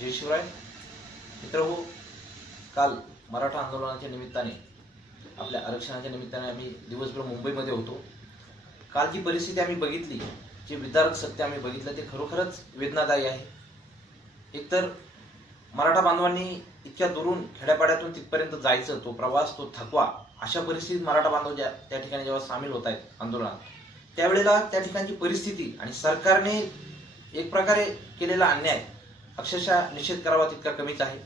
जय शिवराय. मित्रहो, काल मराठा आंदोलनाच्या निमित्ताने आपल्या आरक्षणाच्या निमित्ताने आम्ही दिवसभर मुंबईमध्ये होतो. काल जी परिस्थिती आम्ही बघितली, जे विदारक सत्य आम्ही बघितलं ते खरोखरच वेदनादायी आहे. एकतर मराठा बांधवांनी इतक्या दुरून खेड्यापाड्यातून तिथपर्यंत जायचं, तो प्रवास, तो थकवा, अशा परिस्थितीत मराठा बांधव त्या ठिकाणी जेव्हा सामील होत आहेत आंदोलनात, त्यावेळेला त्या ठिकाणची परिस्थिती आणि सरकारने एक प्रकारे केलेला अन्याय अक्षरशः निषेध करावा तितका कमीच आहे.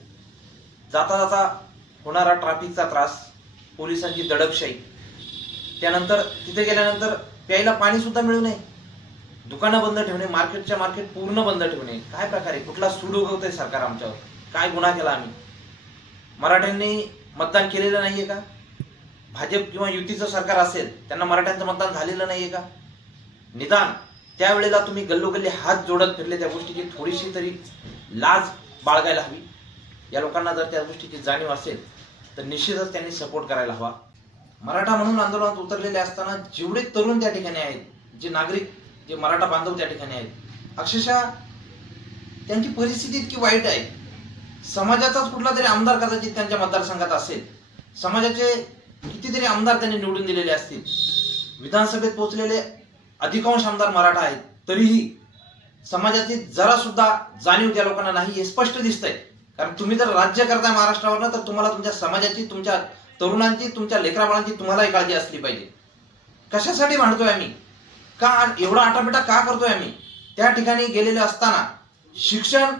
जाता जाता होणारा ट्रॅफिकचा त्रास, पोलिसांची दडपशाही, त्यानंतर तिथे गेल्यानंतर प्यायला पाणी सुद्धा मिळू नये, दुकानं बंद ठेवणे, मार्केट पूर्ण बंद ठेवणे. काय प्रकारे, कुठला सूड उगवतंय सरकार आमच्यावर? काय गुन्हा केला आम्ही? मराठ्यांनी मतदान केलेलं नाहीये का? भाजप किंवा युतीचं सरकार असेल, त्यांना मराठ्यांचं मतदान झालेलं नाहीये का? निदान त्यावेळेला तुम्ही गल्लोगल्ली हात जोडत फिरले, त्या गोष्टीची थोडीशी तरी लाज बाळगायला हवी. या लोकांना जर त्या गोष्टीची जाणीव असेल तर निश्चितच त्यांनी सपोर्ट करायला हवा. मराठा म्हणून आंदोलनात उतरलेले असताना जेवढे तरुण त्या ठिकाणी आहेत, जे नागरिक, जे मराठा बांधव त्या ठिकाणी आहेत, अक्षरशः त्यांची परिस्थिती इतकी वाईट आहे. समाजाचाच कुठला तरी आमदार कदाचित त्यांच्या मतदारसंघात असेल, समाजाचे कितीतरी आमदार त्यांनी निवडून दिलेले असतील, विधानसभेत पोहोचलेले अधिकांश आमदार मराठा आहेत, तरीही समाजाची जरा सुद्धा जाणीव त्या लोकांना नाही, हे स्पष्ट दिसतंय. कारण तुम्ही जर राज्य करताय महाराष्ट्रावरनं, तर तुम्हाला तुमच्या समाजाची, तुमच्या तरुणांची, तुमच्या लेकराबाळांची तुम्हालाही काळजी असली पाहिजे. कशासाठी भांडतोय आम्ही? का एवढा आटापिटा का करतोय आम्ही? त्या ठिकाणी गेलेले असताना शिक्षण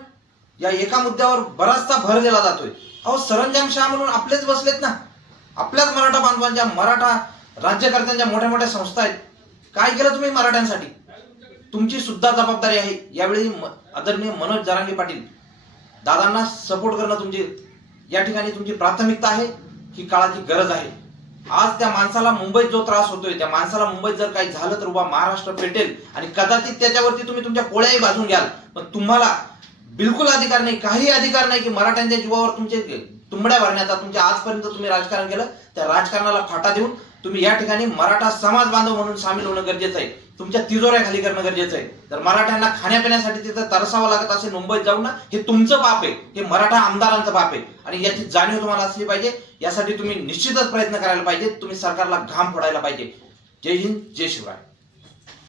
या एका मुद्द्यावर बराचसा भर दिला जातोय. अहो, सरंजाम शाह म्हणून आपलेच बसलेत ना, आपल्याच मराठा बांधवांच्या, मराठा राज्यकर्त्यांच्या मोठ्या मोठ्या संस्था आहेत. काय केलं तुम्ही मराठ्यांसाठी? तुमची सुद्धा जबाबदारी आहे. यावेळी आदरणीय मनोज जरांगे पाटील दादांना सपोर्ट करणं तुमची या ठिकाणी तुमची प्राथमिकता आहे, ही काळाची गरज आहे. आज त्या माणसाला मुंबईत जो त्रास होतोय, त्या माणसाला मुंबईत जर काही झालं तर उभा महाराष्ट्र पेटेल आणि कदाचित त्याच्यावरती तुम्ही तुमच्या पोळ्याही भाजून घ्याल, पण तुम्हाला बिलकुल अधिकार नाही, काही अधिकार नाही की मराठ्यांच्या जीवावर तुमचे तुंबड्या भरण्याचा. तुमच्या आजपर्यंत तुम्ही राजकारण केलं, त्या राजकारणाला फाटा देऊन तुम्ही या ठिकाणी मराठा समाज बांधव म्हणून सामील होणं गरजेचं आहे. तुमच्या तिजोऱ्या खाली करणं गरजेचं आहे. जर मराठ्यांना खाण्यापिण्यासाठी तिथं तरसावं लागत असेल मुंबईत जाऊन ना, हे तुमचं पाप आहे, हे मराठा आमदारांचं पाप आहे आणि याची जाणीव तुम्हाला असली पाहिजे. यासाठी तुम्ही निश्चितच प्रयत्न करायला पाहिजे. तुम्ही सरकारला घाम फोडायला पाहिजे. जय हिंद, जय शिवराय.